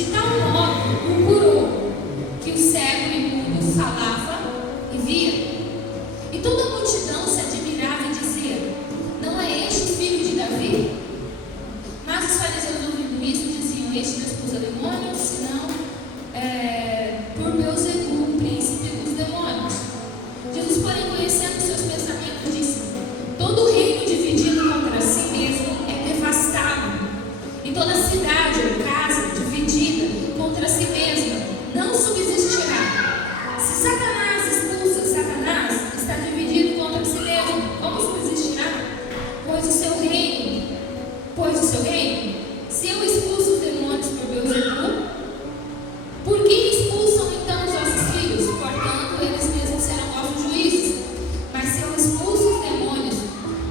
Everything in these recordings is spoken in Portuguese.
De tal modo o curou, que o cego e mudo falava e via. E toda a multidão se admirava e dizia: não é este o filho de Davi? Mas os fariseus, ouvindo isso, diziam: este não expulsa demônios, senão por Beelzebul, príncipe dos demônios. Jesus, porém, conhecendo seus pensamentos, disse: todo reino dividido contra si mesmo é devastado, e toda cidade ou casa dividida contra si mesma não subsistirá. Se Satanás expulsa Satanás, está dividido contra si mesmo, como subsistirá? Pois o seu reino, se eu expulso os demônios por Beelzebul, por que expulsam então os vossos filhos? Portanto, eles mesmos serão vossos juízes. Mas se eu expulso os demônios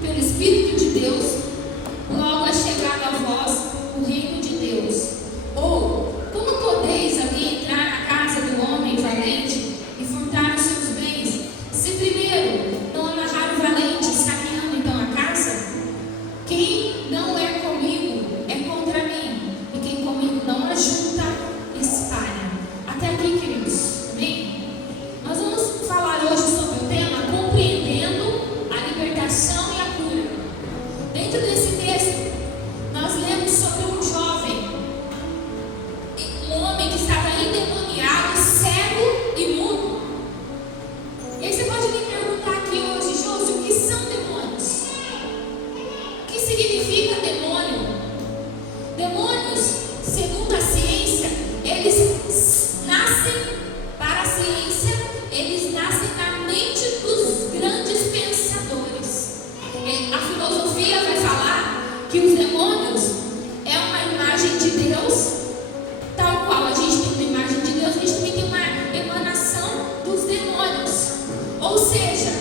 pelo Espírito de Deus, logo é chegado a vós o reino de Deus. Ou, como podeis alguém entrar na casa do homem valente e furtar os seus bens, se primeiro não amarrar o valente, saqueando então a casa? Quem não é comigo é contra mim, e quem comigo não ajunta, espalha. Até aqui, queridos. Amém? Nós vamos falar hoje sobre o tema compreendendo a libertação e a cura. Dentro desse texto, nós lemos sobre um jovem, um homem que estava endemoniado, cego e mudo. E aí você pode me perguntar aqui hoje: Josi, o que são demônios? O que significa demônio? Demônios, segundo a ciência, eles nascem, para a ciência, eles nascem na mente dos grandes pensadores. A filosofia vai falar que os demônios é uma imagem de Deus, tal qual a gente tem uma imagem de Deus, a gente também tem uma emanação dos demônios. Ou seja,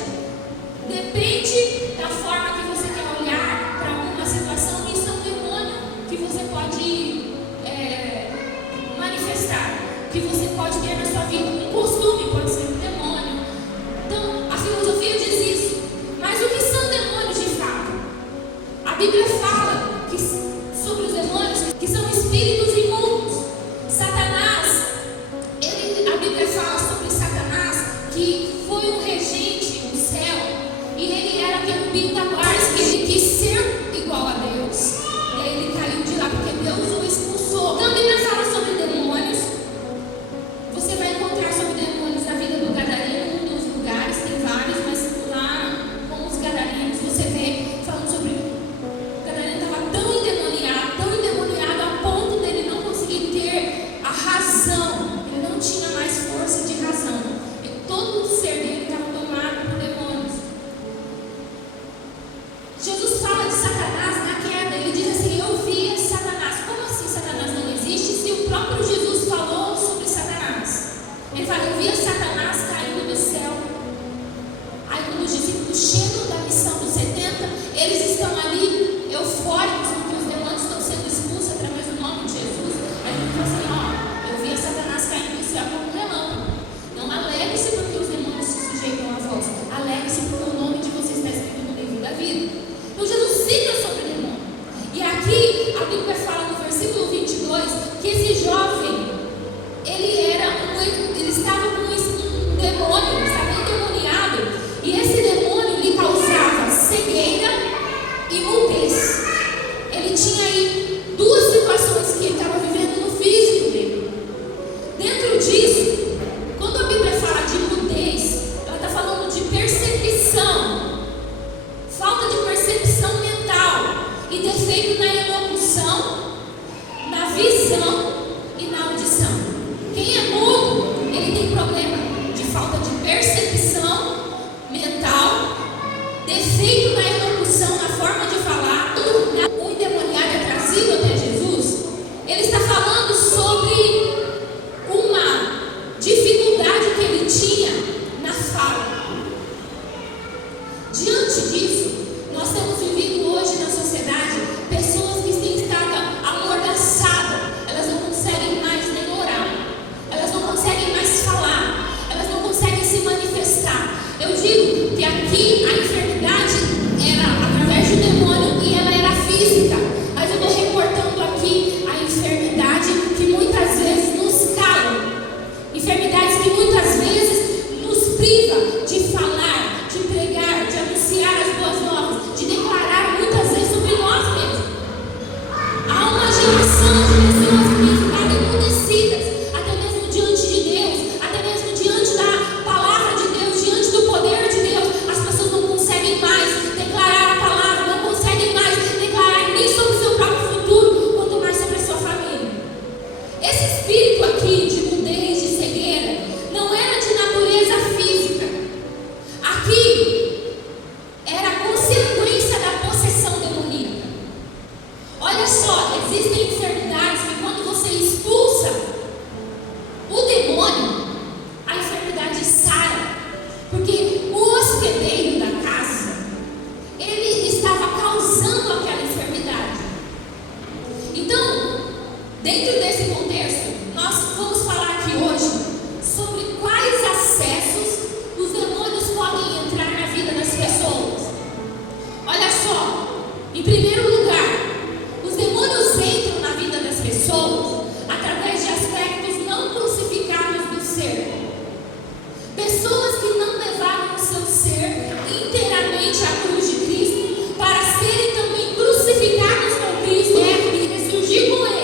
depende da forma que você quer olhar para alguma situação, isso é um demônio que você pode manifestar, que você pode ter na sua vida. Um costume pode ser um demônio. Então, a filosofia diz isso. Mas o que são demônios de fato? A Bíblia fala sobre os demônios que são espíritos imundos. Satanás, a Bíblia fala sobre Satanás que foi um regente no céu e ele era querubim da guarda, que ele quis ser igual a Deus. E aí ele caiu de lá porque Deus o expulsou. Então a Bíblia fala sobre demônios. Você vai encontrar sobre Dentro desse contexto, nós vamos falar aqui hoje sobre quais acessos os demônios podem entrar na vida das pessoas. Olha só, em primeiro lugar, os demônios entram na vida das pessoas através de aspectos não crucificados do ser. Pessoas que não levaram o seu ser inteiramente à cruz de Cristo para serem também crucificados com Cristo e ressurgir com Ele.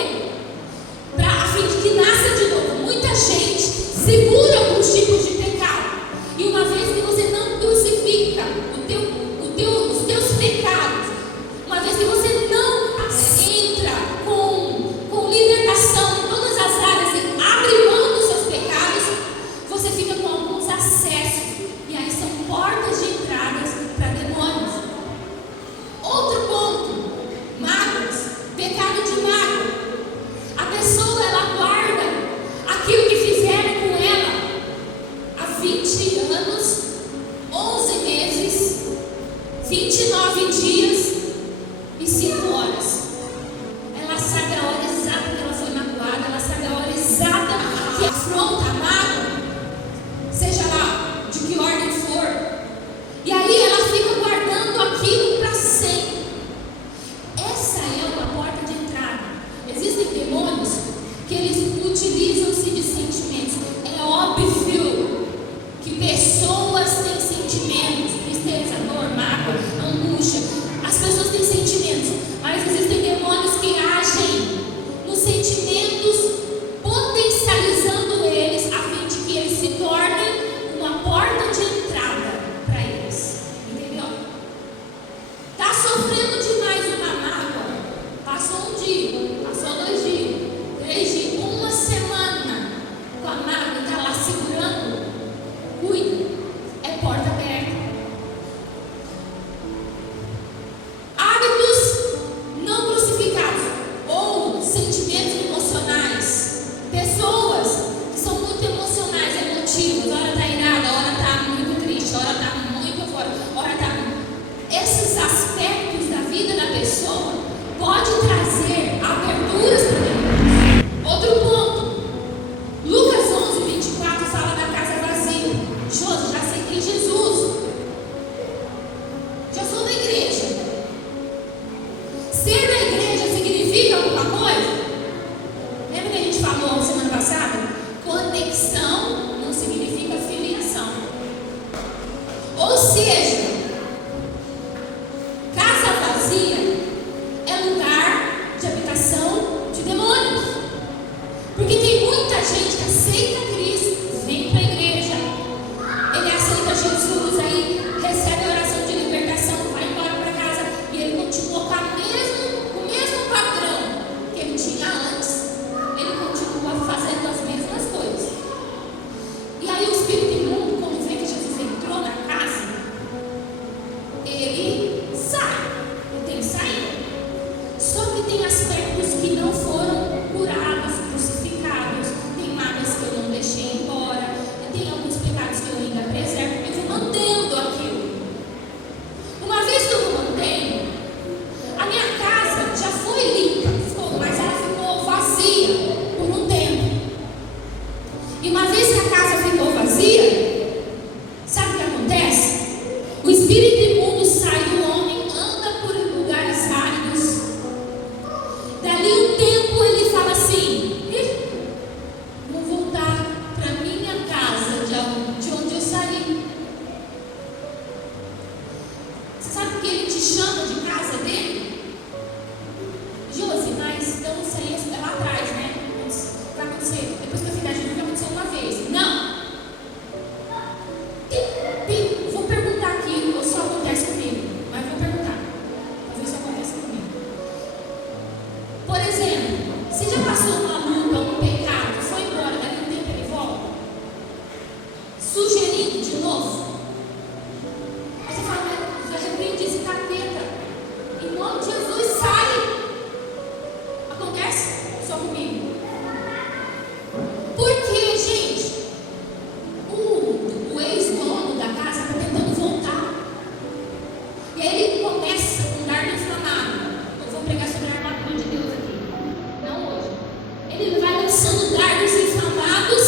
lançando dardos inflamados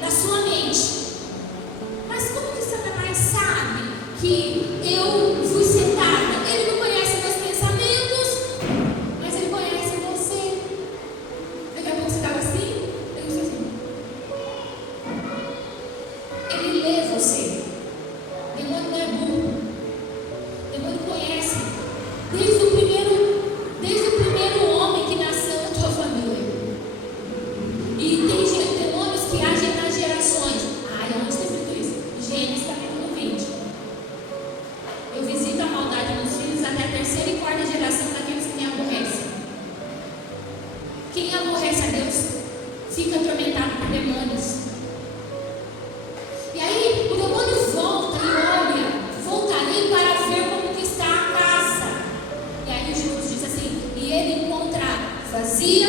na sua mente. Mas como que Satanás sabe que eu fui sentada? Ele não conhece meus pensamentos, mas ele conhece você. Daqui a pouco você estava assim, ele disse assim. Ele lê você. O demônio não é burro. O demônio conhece desde o primeiro homem que nasceu na tua família. E tem demônios que agem nas gerações. Onde está escrito isso? Gênesis capítulo 20. Eu visito a maldade nos filhos até a terceira e quarta geração daqueles que me aborrecem. Quem aborrece a Deus fica atormentado por demônios. E aí o demônio volta e olha: voltarei para ver como que está a casa. E aí Jesus diz assim: e ele encontra vazia,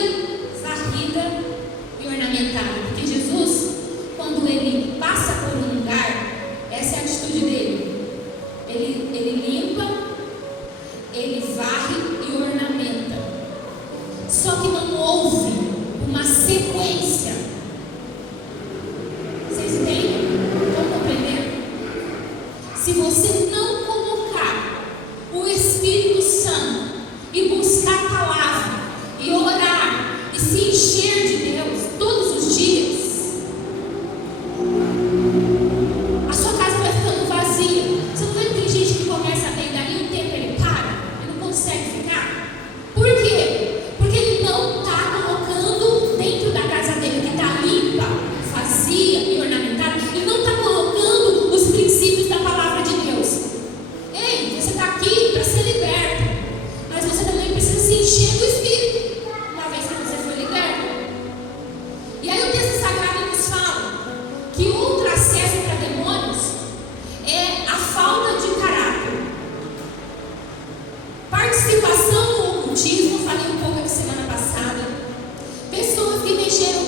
varrida e ornamentada. Porque Jesus, quando ele passa por um lugar, essa é a atitude dele. Ele limpa, ele varre e ornamenta. Só que não houve uma sequência. Vocês entendem? Estão compreendendo? Se você não colocar o Espírito Santo e buscar a palavra e orar e se encher de Deus todos os dias, a sua casa vai ficando vazia. Você não vê que tem gente que começa a ter daí um tempo ele para e não consegue ficar? Por quê? Porque ele não está colocando dentro da casa dele, que está limpa, vazia e ornamentada, ele não está colocando os princípios da palavra de Deus. Ei, você está aqui para ser liberto, mas você também precisa se encher do Espírito, uma vez que você foi liberto. E aí o texto sagrado nos fala que outro acesso para demônios é a falta de caráter. Participação no ocultismo, falei um pouco aqui semana passada. Pessoas que mexeram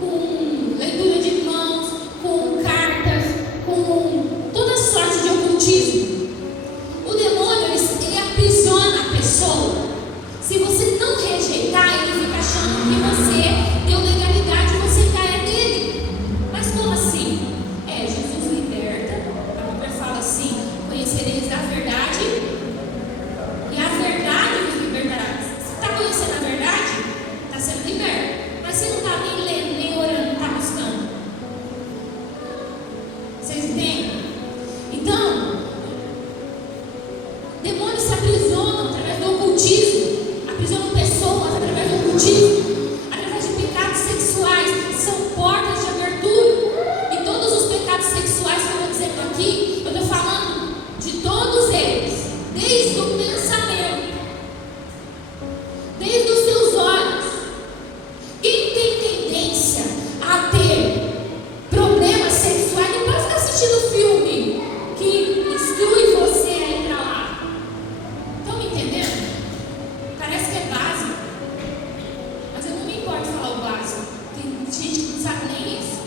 com leitura de mãos, com cartas, com toda sorte de ocultismo. O demônio, ele aprisiona a pessoa. Se você não rejeitar, ele fica achando que você deu legalidade e você ainda é dele. Mas como assim? Jesus liberta. A Bíblia fala assim: conhecereis a verdade e a verdade vos libertará. Você está conhecendo a verdade? Está sendo liberto. Mas você não está nem lendo, nem orando, não está buscando. Vocês entendem? Então, demônios se aprisionam através do ocultismo. Aprisionam pessoas através do ocultismo, através de pecados sexuais, que são portas de abertura. E todos os pecados sexuais que eu estou dizendo aqui, eu estou falando de todos eles, desde o pensamento, desde os seus olhos. Quem tem tendência a ter problemas sexuais não pode ficar assistindo filme que instrui você a ir para lá. Estão me entendendo? Parece que é básico, mas eu não me importo falar o básico. Tem gente que não sabe nem isso.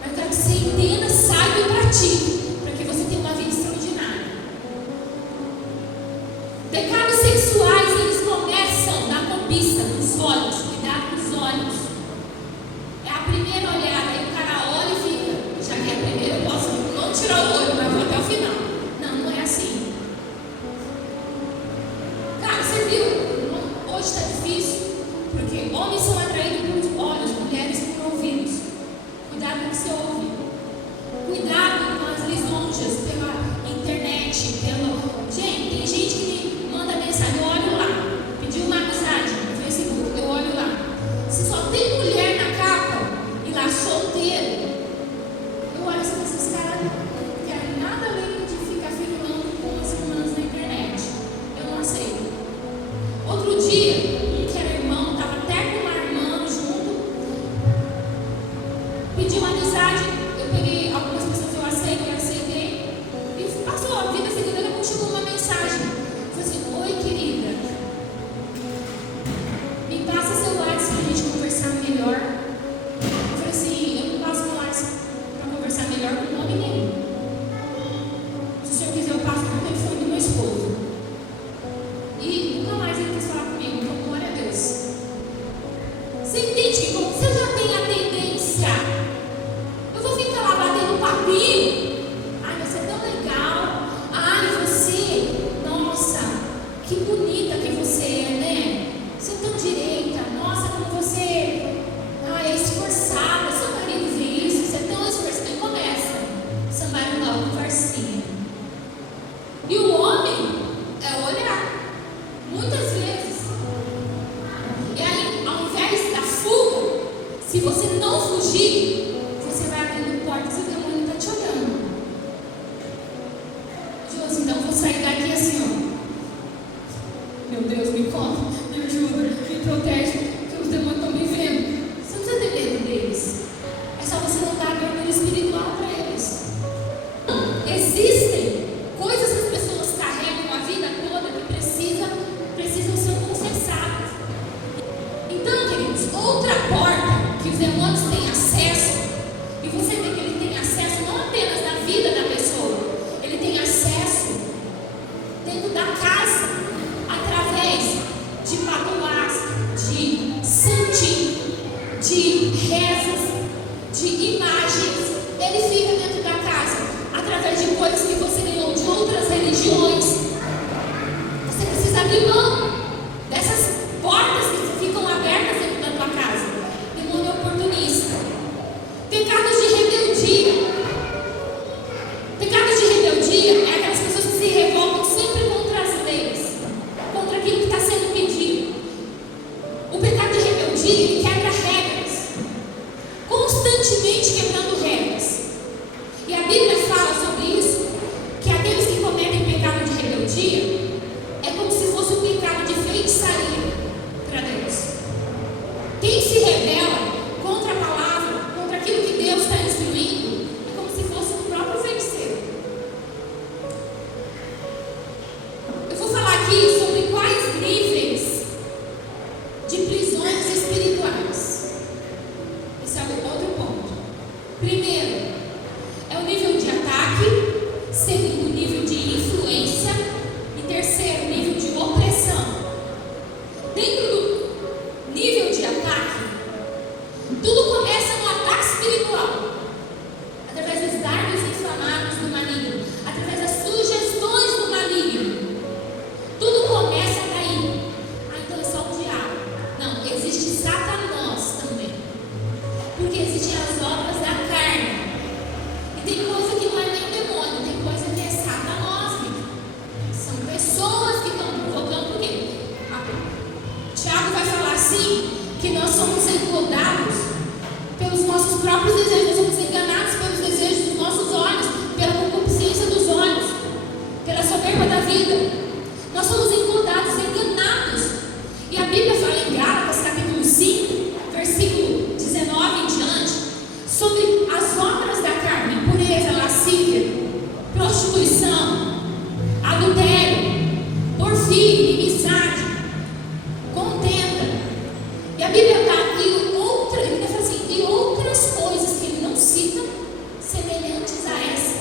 Mas eu quero que você entenda, saiba e pratique, para que você tenha uma vida extraordinária. Pecados sexuais, eles começam na cobiça dos olhos. Cuidado com os olhos. É a primeira olhada, aí o cara olha e fica: já que é a primeira, eu posso não tirar o olho, mas vou até o final. Não, não é assim. Cara, você viu? Hoje está difícil, porque homens são atraídos por olhos, mulheres por ouvidos. Cuidado com o que você ouve. Cuidado com as lisonjas pela internet, Gente, tem gente que me manda mensagem: eu olho lá. Pediu uma amizade no Facebook, eu olho lá. Se só tem mulher na capa e lá solteiro, eu olho assim: esses caras não querem nada além de ficar filmando com as irmãs na internet. Eu não aceito. Outro dia, um que era irmão, estava até com uma irmã junto, pediu uma amizade. Eu peguei algumas pessoas que eu aceitei, e passou a vida seguinte. Ele chegou uma Se você não fugir, você vai abrindo portas e o demônio está te olhando. Josi, então eu vou sair daqui assim, ó. Meu Deus, me conta, me ajuda, me protege, porque os demônios estão me vendo. Você não precisa ter medo deles. É só você não dar armadura espiritual para eles. Existem coisas que as pessoas carregam a vida toda que precisam ser consertadas. Então, queridos, outra porta que os demônios têm acesso, e você vê que ele tem acesso não apenas na vida da pessoa, ele tem acesso dentro da casa, através de patuás, de santinho, de rezas, de imagens. Ele fica dentro da casa através de coisas que você ganhou de outras religiões. Você precisa abrir mão dessas portas que ficam abertas dentro da tua casa. Demônio oportunista. Pecados de rebeldia. Pecados de rebeldia é aquelas pessoas que se revoltam sempre contra as leis, contra aquilo que está sendo pedido. O pecado de rebeldia, ele quebra regras, constantemente quebrando regras. E a Bíblia fala sobre isso, que aqueles que cometem pecado de rebeldia é como se fosse um pecado de feitiçaria para Deus. Quem se rebela contra a palavra, contra aquilo que Deus está instruindo, é como se fosse um próprio feiticeiro. Eu vou falar aqui sobre quais níveis de prisões espirituais. Esse é o outro ponto. Primeiro, é o nível de ataque. Segundo, nível de influência. E terceiro, nível de opressão. Dentro do nível de ataque, tudo começa no ataque espiritual, através dos dardos inflamados do maligno, através das sugestões do maligno. Tudo começa daí. Então é só o diabo. Não, existe Satanás também, porque existem as obras da carne. E tem coisa que não é nem demônio, tem coisa que é Satanás. São pessoas que estão provocando. Por quê? Tiago vai falar assim, que nós somos engodados pelos nossos próprios desejos, nós somos enganados pelos desejos dos nossos olhos, pela concupiscência dos olhos, pela soberba da vida. Nós somos engodados, enganados. E a Bíblia fala em Gálatas, capítulo 5, versículo 19 em diante, sobre as obras da carne: impureza, lascívia, prostituição, adultério, porfia, inimizade, contenda. E a Bíblia está ele fala assim, e outras coisas que ele não cita, semelhantes a essa,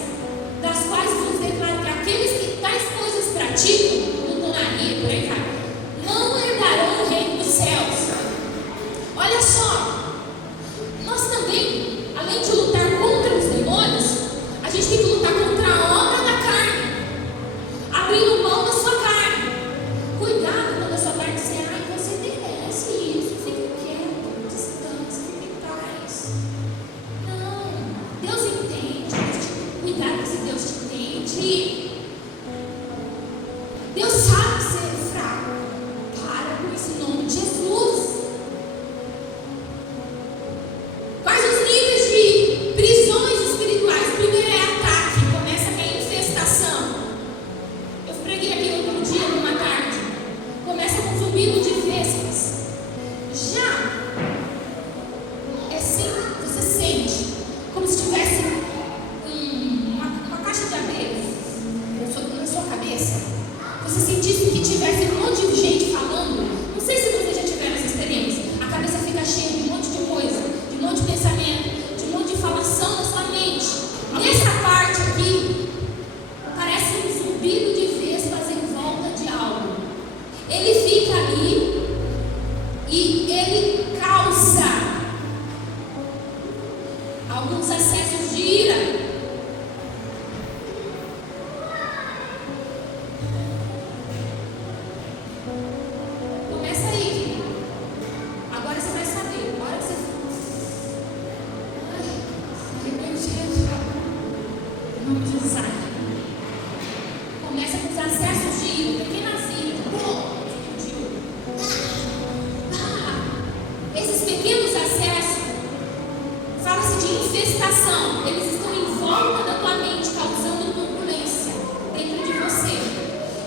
das quais vos declaro que aqueles que tais coisas praticam, glutonaria, por aí vai, não herdarão o reino dos céus. Olha só, nós também, além de lutar contra os demônios, a gente tem que lutar contra a obra da carne, abrindo mão da sua carne. Cuidado quando a sua carne disser, ai, você merece isso, fique quieto, descanse, fique em paz. Não, Deus entende. Cuidado se Deus te entende. Deus sabe que você é fraco. Para com isso em nome de Jesus. Quais os níveis de prisões espirituais? Primeiro é ataque, começa com a infestação. Eu preguei aqui outro dia, numa tarde. Começa com zumbido de vespas. Já é assim, você sente como se tivesse uma caixa de abelhas na sua cabeça. Você sentisse que tivesse um monte de gente falando. Não sei se você já tiveram essa experiência. A cabeça fica cheia de um monte de coisa, de um monte de pensamento, de um monte de informação na sua mente. Nessa parte aqui, parece um zumbido de vespas em volta de algo. Ele fica ali e ele causa alguns acessos de ira. Começa aí. Agora você vai saber. A hora que você. Ai, meu Deus. Em nome de Jesus. Começa com os acessos de ira, pequenas iras. Esses pequenos acessos infestação, eles estão em volta da tua mente, causando turbulência dentro de você.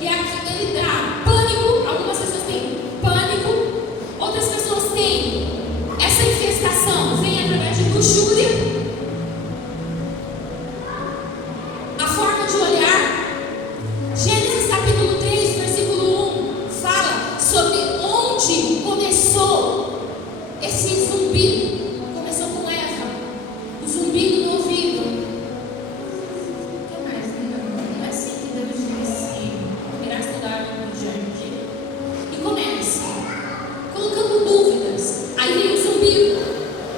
E aqui ele dá pânico. Algumas pessoas têm pânico, outras pessoas têm essa infestação, vem através de luxúria. A forma de olhar. Gênesis capítulo 3, versículo 1 fala sobre onde começou esse zumbido. Começou com Eva, o zumbido no ouvido. O que mais? Não é assim que Deus disse: irás mudar no jardim. E começa colocando dúvidas. Aí vem o zumbido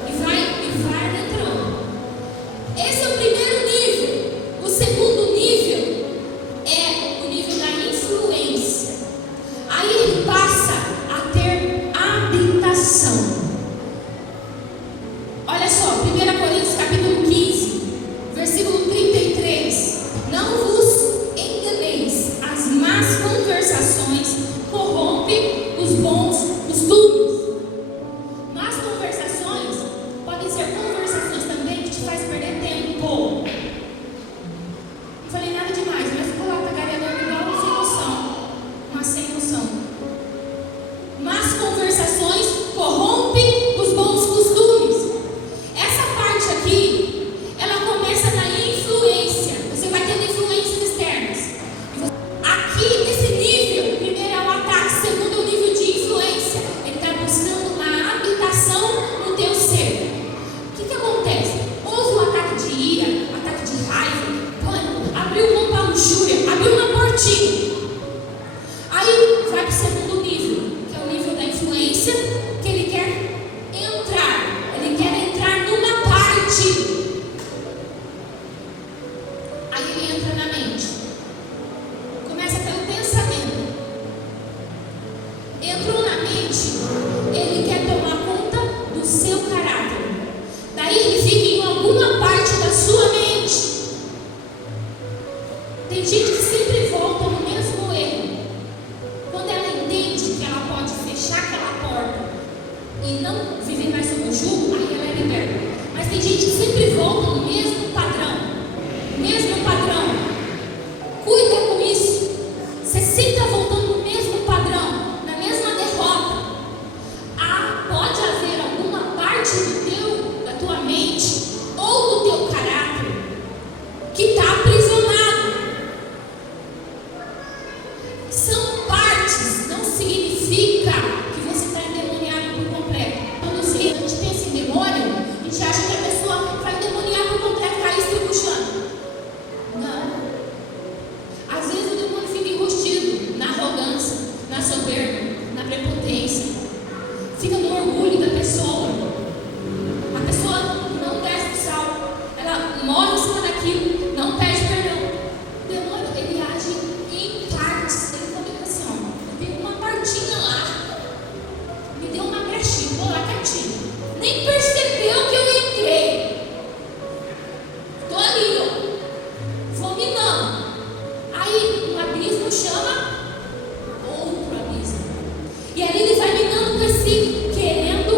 e vai entrando. Esse é o primeiro nível. O segundo nível é o nível da influência. Aí ele passa a ter habitação. Olha só, 1 Coríntios capítulo 15, versículo 33. Não vos enganeis, as más conversações corrompem os bons costumes. Más conversações podem ser conversações também que te faz perder tempo. Não falei nada demais, mas ficou lá tagareando igual sem noção. Mas sem noção. Más conversações corrompem os bons costumes. Essa parte aqui, ela começa na influência. Você vai tendo influências externas. Aqui, nesse nível, primeiro é o ataque, segundo é o nível de influência. Ele está buscando uma habitação no teu ser. O que acontece? Houve um ataque de ira, ataque de raiva, pânico, abriu mão para luxúria, abriu uma portinha. Aí vai para o segundo nível, que é o nível da influência, que ele quer entrar numa parte. Aí ele entra na mente. Começa pelo pensamento. Entrou na mente, ele quer tomar conta do seu caráter. Daí ele fica em alguma parte da sua mente. Tem gente que sempre volta no mesmo erro. Quando ela entende que ela pode fechar aquela porta e não viver mais sob o jugo, aí ela é liberta. Mas tem gente que sempre volta no mesmo padrão. Mesmo padrão. Cuida com isso. Você sempre está voltando no mesmo padrão, na mesma derrota. Pode haver alguma parte da tua mente ou do teu caráter que está aprisionado. São partes, não significa que você está endemoniado por completo. Quando a gente pensa em demônio, a gente acha que a pessoa vai endemoniar por completo, cair estribuchando. Não. Às vezes o demônio fica enrustido na arrogância, na soberba, na prepotência. Fica no orgulho da pessoa. A pessoa não desce do sal, ela morre em cima daquilo, não pede perdão. O demônio, ele age em partes. Ele fica assim, ó, tem uma partinha lá, me deu uma brechinha, vou lá quietinho. Nem percebeu que eu entrei. Tô ali, ó, vomitando. Aí um abismo chama outro abismo. E ali ele vai minando com esse querendo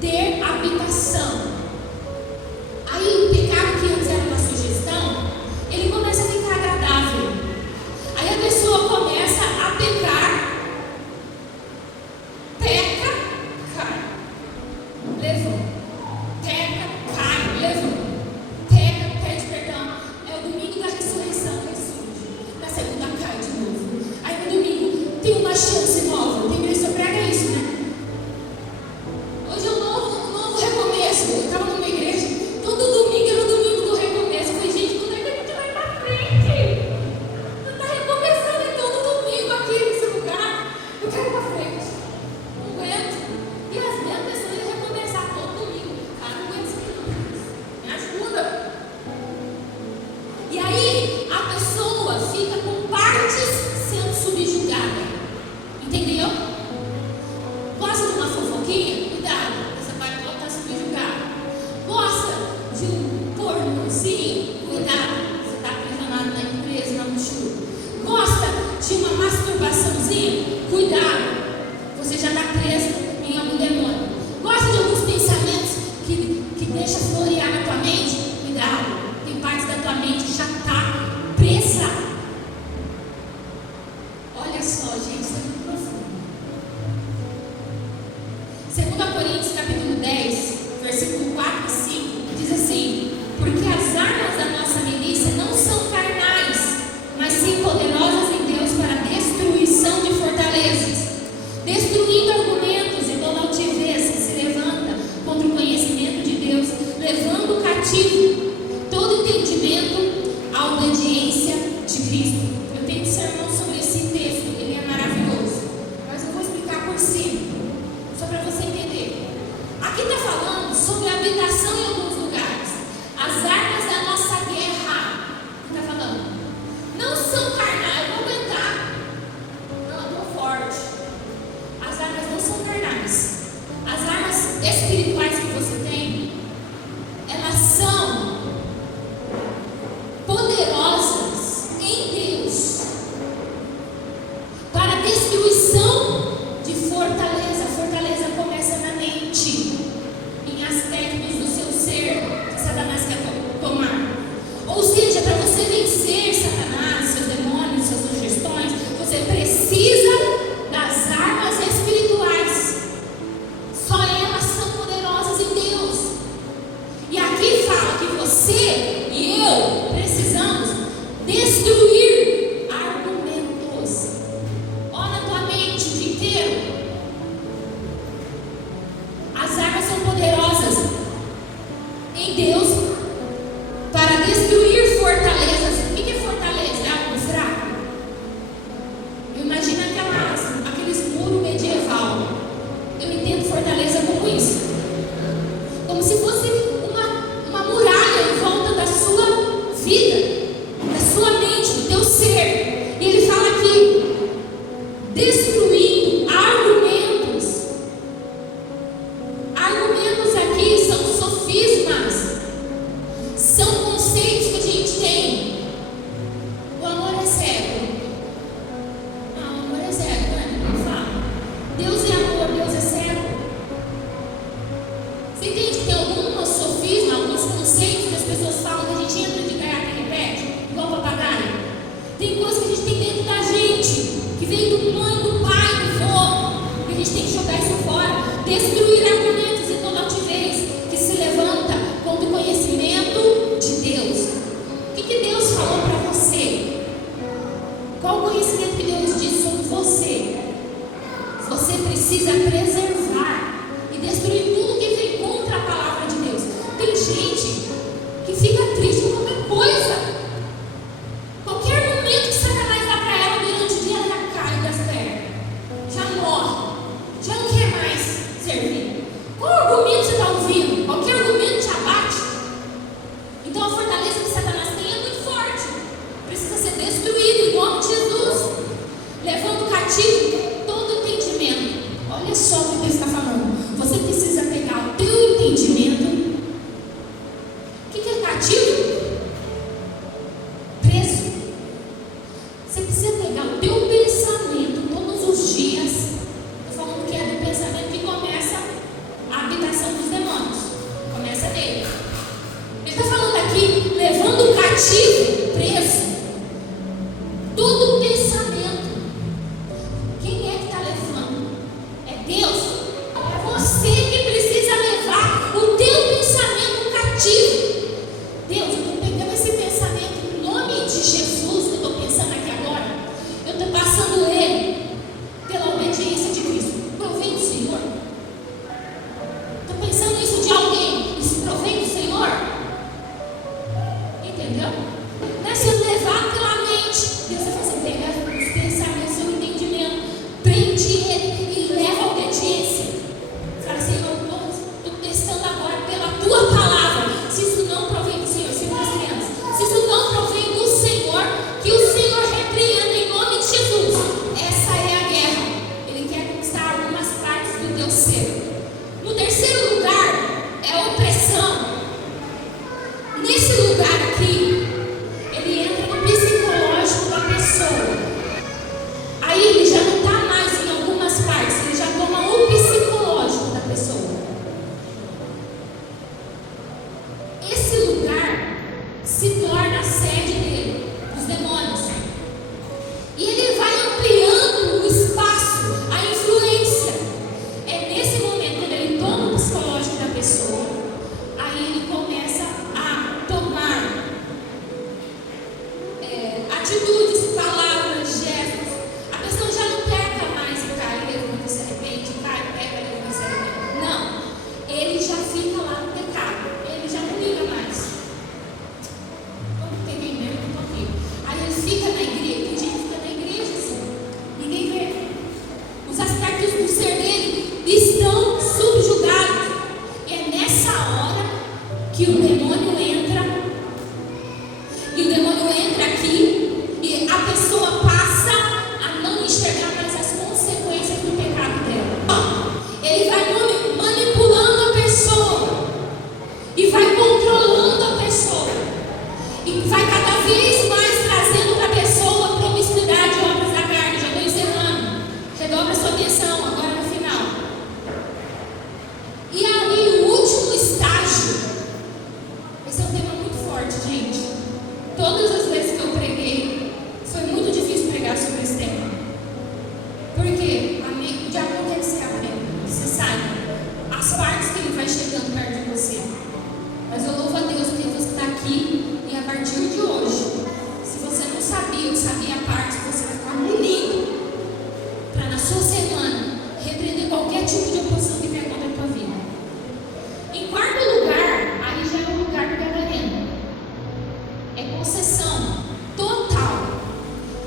ter habitação. Aí o pecado que antes era uma sugestão, ele começa a ficar agradável. Aí a pessoa começa a pecar. Peca, cai. Levanta. Peca, cai, levanta. Peca, pede perdão. É o domingo da ressurreição que surge. Na segunda cai de novo. Aí no domingo tem uma chance nova. Tem igreja que prega isso, né? Hoje é um novo recomeço. Eu estava numa igreja, todo domingo era o domingo do recomeço. Eu falei, gente, quando é que a gente vai pra frente? Não está recomeçando em todo domingo aqui nesse lugar. Eu quero ir pra frente. Não aguento. E as minhas pessoas iam recomeçar todo domingo. 10, versículo 4 e 5, diz assim: porque as armas da nossa milícia não são carnais, mas sim poderosas em Deus para a destruição de fortalezas, destruindo argumentos e toda altivez que se levanta contra o conhecimento de Deus, levando cativo todo entendimento à obediência de Cristo. Eu tenho um sermão sobre esse texto, ele é maravilhoso, mas eu vou explicar por cima, só para você entender. Aqui está falando sobre a habitação em alguns lugares. As armas da nossa guerra, está falando, não são carnais. Eu vou aguentar. Não, eu estou forte. As armas não são carnais. As armas espirituais que você tem, elas são poderosas em Deus para a destruição de fortaleza. A fortaleza começa na mente, em aspectos do seu ser que Satanás quer tomar. Ou seja, para você vencer Satanás, seus demônios, suas sugestões, você precisa das armas espirituais. Só elas são poderosas em Deus. E aqui fala que você e eu precisamos destruir argumentos. Olha na tua mente o dia inteiro. As armas são poderosas em Deus para destruir fortalezas. O que é fortaleza? É algo fraco? Eu imagino aqueles muros medieval. Eu entendo fortaleza como isso, como se fosse uma muralha em volta da sua vida, da sua mente, do teu ser. E ele fala aqui, destruindo argumentos. Argumentos aqui são sofismas, são conceitos que a gente tem. O amor é cego. Não, o amor é cego, né? Não fala. Deus é amor, Deus é cego. Você entende que tem alguns sofismas, alguns conceitos que as pessoas falam que a gente entra de gaiato e repete, igual papagaio? Tem coisas que a gente tem dentro da gente, que vem do mãe, do pai, do vô, e a gente tem que jogar isso fora. Destruir argumentos e toda altivez que se levanta contra o conhecimento de Deus. O que Deus falou para você? Qual o conhecimento que Deus disse sobre você? Você precisa preservar e destruir tudo que vem contra a palavra de Deus. Tem gente que fica triste com qualquer coisa. Qualquer momento que Satanás dá para ela durante o dia, ela já cai das pernas, já morre, já não quer mais servir. Qual argumento você está ouvindo? Qualquer argumento te abate. Então a fortaleza que Satanás tem é muito forte, precisa ser destruída em nome de Jesus, levando cativo todo entendimento. Olha só o que Deus está falando. Você precisa pegar o teu entendimento. O que é cativo? Preso. Você precisa pegar o teu pensamento todos os dias. Estou falando que é do pensamento que começa a habitação dos demônios. Começa dele. Ele está falando aqui, levando cativo, preso, todo pensamento. Quem é que está levando? É Deus? É você que precisa levar o teu pensamento cativo. Deus, eu estou pegando esse pensamento em nome de Jesus, que eu estou pensando aqui agora. Eu estou passando ele pela obediência de Cristo. Provém do Senhor. Estou pensando isso de alguém. Isso provém do Senhor. Entendeu? que o demônio entra, e o demônio entra aqui, e a pessoa passa a não enxergar mais as consequências do pecado dela. Ele vai manipulando a pessoa, e vai controlando a pessoa, e vai cada vez mais trazendo para a pessoa promiscuidade e obras da carne. Já estou encerrando. Redobra sua atenção agora no final. E aí, o último estágio. Esse é um tema muito forte, gente. Todas as vezes que eu preguei, foi muito difícil pregar sobre esse tema. Porque o diabo quer que você aprenda, que você saiba as partes que ele vai chegando perto de você. Mas eu louvo a Deus porque você está aqui, e a partir de hoje, se você não sabia ou sabia a parte, você vai ficar munido para na sua semana repreender qualquer tipo de oposição que vier contra a tua vida. Em quarto lugar, aí já é o lugar do gadareno. É concessão total.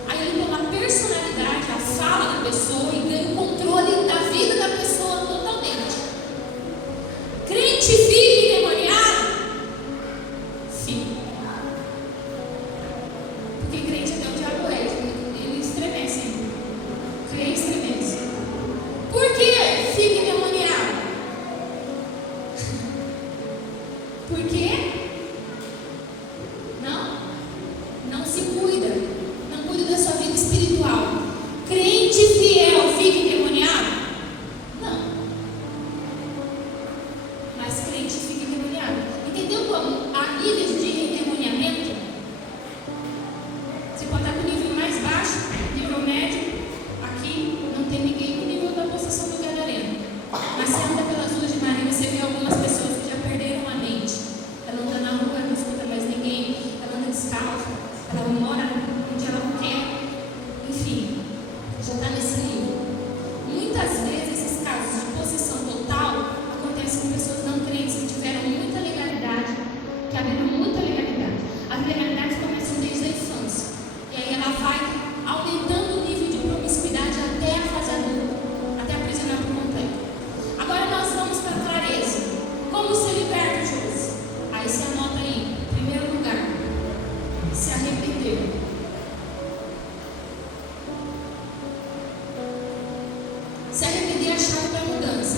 Aí ele toma a personalidade, a fala da pessoa e ganha o controle da vida da pessoa totalmente. Crente fica endemoniado? Fica. Porque crente até o diabo é, ele estremece. Crente estremece. Por que fica endemoniado? Por quê? Não se cuida. Não cuida da sua vida espiritual. Crente fiel fica endemoniado? Não. Mas crente fica endemoniado. Entendeu como há níveis de endemoniamento? Você pode estar com o nível mais baixo, nível médio. Aqui não tem ninguém com o nível da possessão do gadareno. Mas você anda pelas ruas de Maria, você vê algumas pessoas que já perderam a mente. Ela anda na rua, não escuta mais ninguém. Ela anda descalça. Ela mora onde ela não quer. Enfim, já está nesse nível. Muitas vezes esses casos de possessão total acontecem com pessoas não crentes que tiveram muita legalidade, que abriram muita legalidade. As legalidades começam desde a infância. E aí ela vai aumentando o nível de promiscuidade até a fase adulta, até aprisionar por completo. Agora nós vamos para a clareza. Como se liberta, Josi? Aí você anota aí, em primeiro lugar, se arrepender. Se arrepender é a chave para a mudança.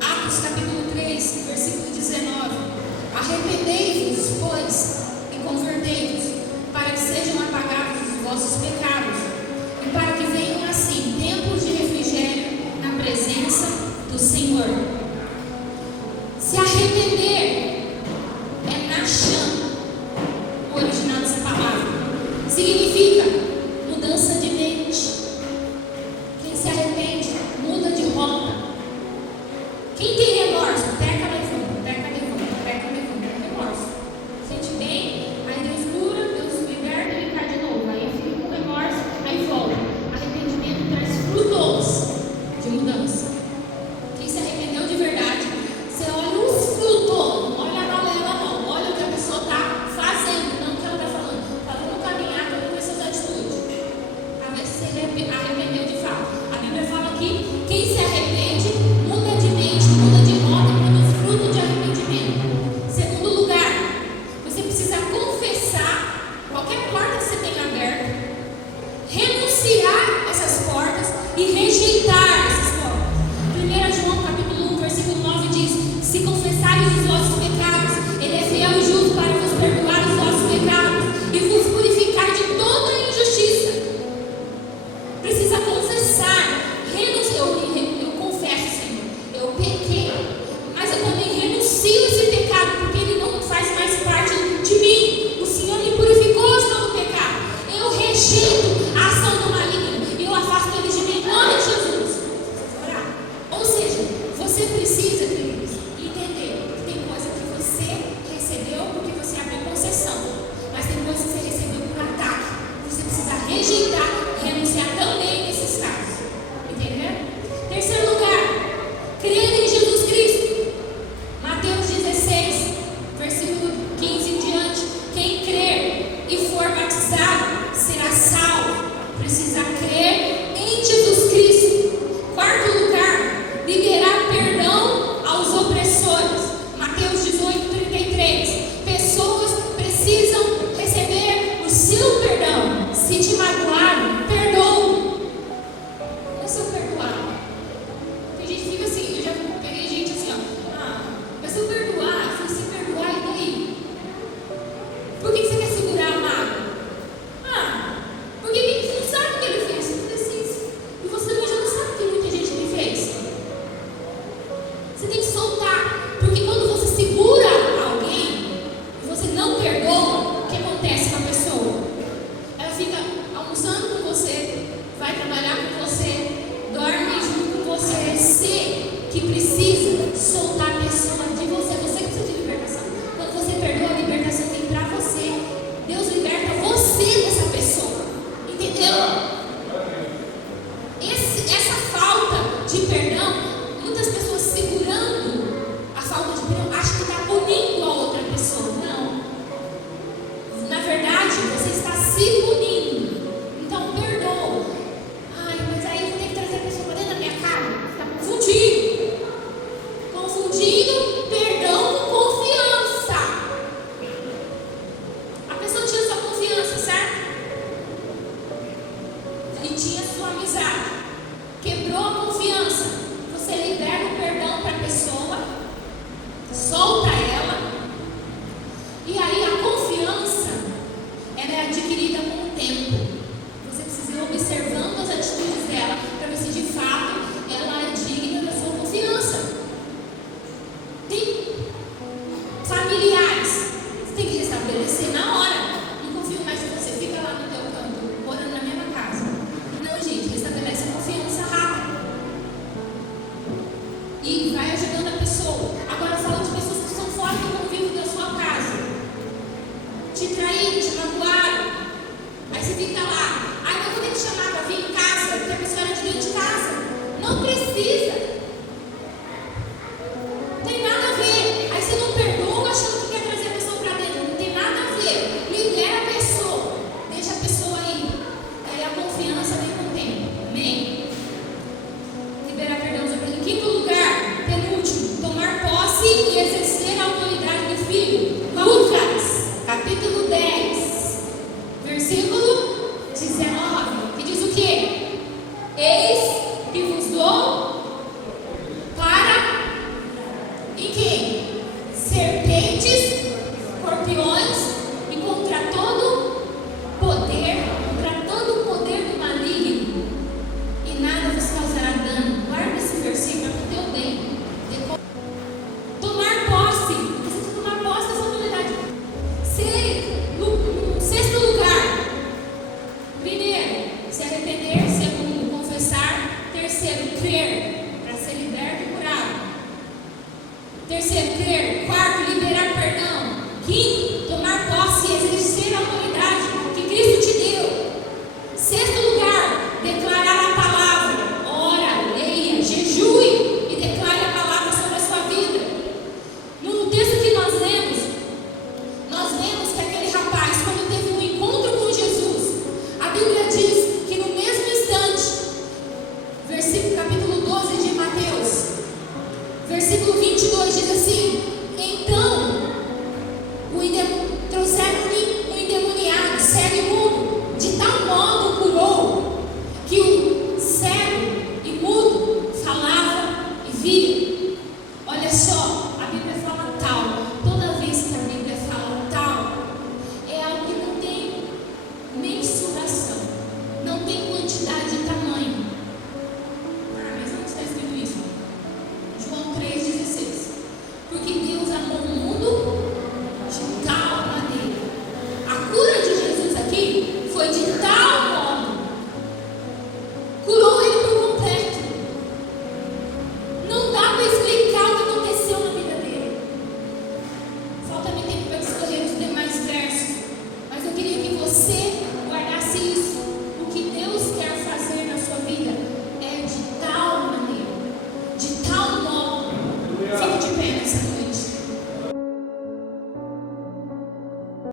Atos capítulo 3, versículo 19. Arrependei-vos, pois, e convertei-vos, para que sejam apagados os vossos pecados, e para que venham assim tempos de refrigério na presença do Senhor. Se arrepender é na chama, o original dessa palavra. Significa mudança de mente. Quem se arrepende muda de rota. Quem tem remorso, peca, levanta, peca, levanta, peca, levanta. Remorso. Sente bem, aí Deus cura, Deus liberta, ele cai de novo. Aí fica com remorso, aí volta. Arrependimento traz frutos de mudança. Quem se arrependeu de soltar a pessoa de você. Você que precisa de libertação. Quando você perdoa, a libertação vem para você. Deus liberta você dessa pessoa. Entendeu? Essa falta de perdão, muitas pessoas segurando a falta de perdão, acham que está punindo a outra pessoa. Não. Na verdade, você está se punindo. Então, perdoa. Ai, mas aí eu vou ter que trazer a pessoa para dentro da minha casa. Está confundindo. Confundindo perdão com confiança. A pessoa tinha sua confiança, certo? E tinha sua amizade. Quebrou a confiança. Você libera o perdão para a pessoa, solta ela. E aí a confiança, ela é adquirida com o tempo. Você precisa ir observando as atitudes dela para ver se de fato ela é digna da sua confiança. Tem familiares, você tem que restabelecer na hora. Não confio mais em você, fica lá no teu canto, morando na mesma casa. Não, gente, restabelece a confiança rápido. E vai ajudando a pessoa. Agora fala de pessoas que estão fora do convívio da sua casa. Te traíram, te magoaram. Aí você fica lá. Aí eu vou ter que chamar para vir em casa, porque a pessoa era de dentro de casa. Não precisa. Não tem nada a ver. Aí você não perdoa achando que quer trazer a pessoa para dentro. Não tem nada a ver. Libera a pessoa. Deixa a pessoa aí. Aí a confiança vem com o tempo. Amém? Liberar perdão. Em quinto lugar, penúltimo, tomar posse e exercer a autoridade do Filho. Lucas, capítulo 10, versículo 19, que diz o quê? Eis que vos dou para em quem? Serpentes, escorpiões e contra todo o poder do maligno, e nada vos causará dano. Guarda esse versículo para o teu bem. Tomar posse. Você precisa tomar posse dessa autoridade. Sexto lugar. Primeiro, se arrepender. Segundo, confessar. Terceiro, crer para ser liberto e curado. Terceiro, crer. Quarto, liberar perdão. Quinto, tomar posse e exercer a autoridade que Cristo te deu. Sexto lugar, declarar a palavra. Ora, leia, jejue e declare a palavra sobre a sua vida. No texto que nós lemos que aquele rapaz, quando teve um encontro com Jesus, a Bíblia diz que no mesmo instante, capítulo 12 de Mateus, versículo 22 diz assim: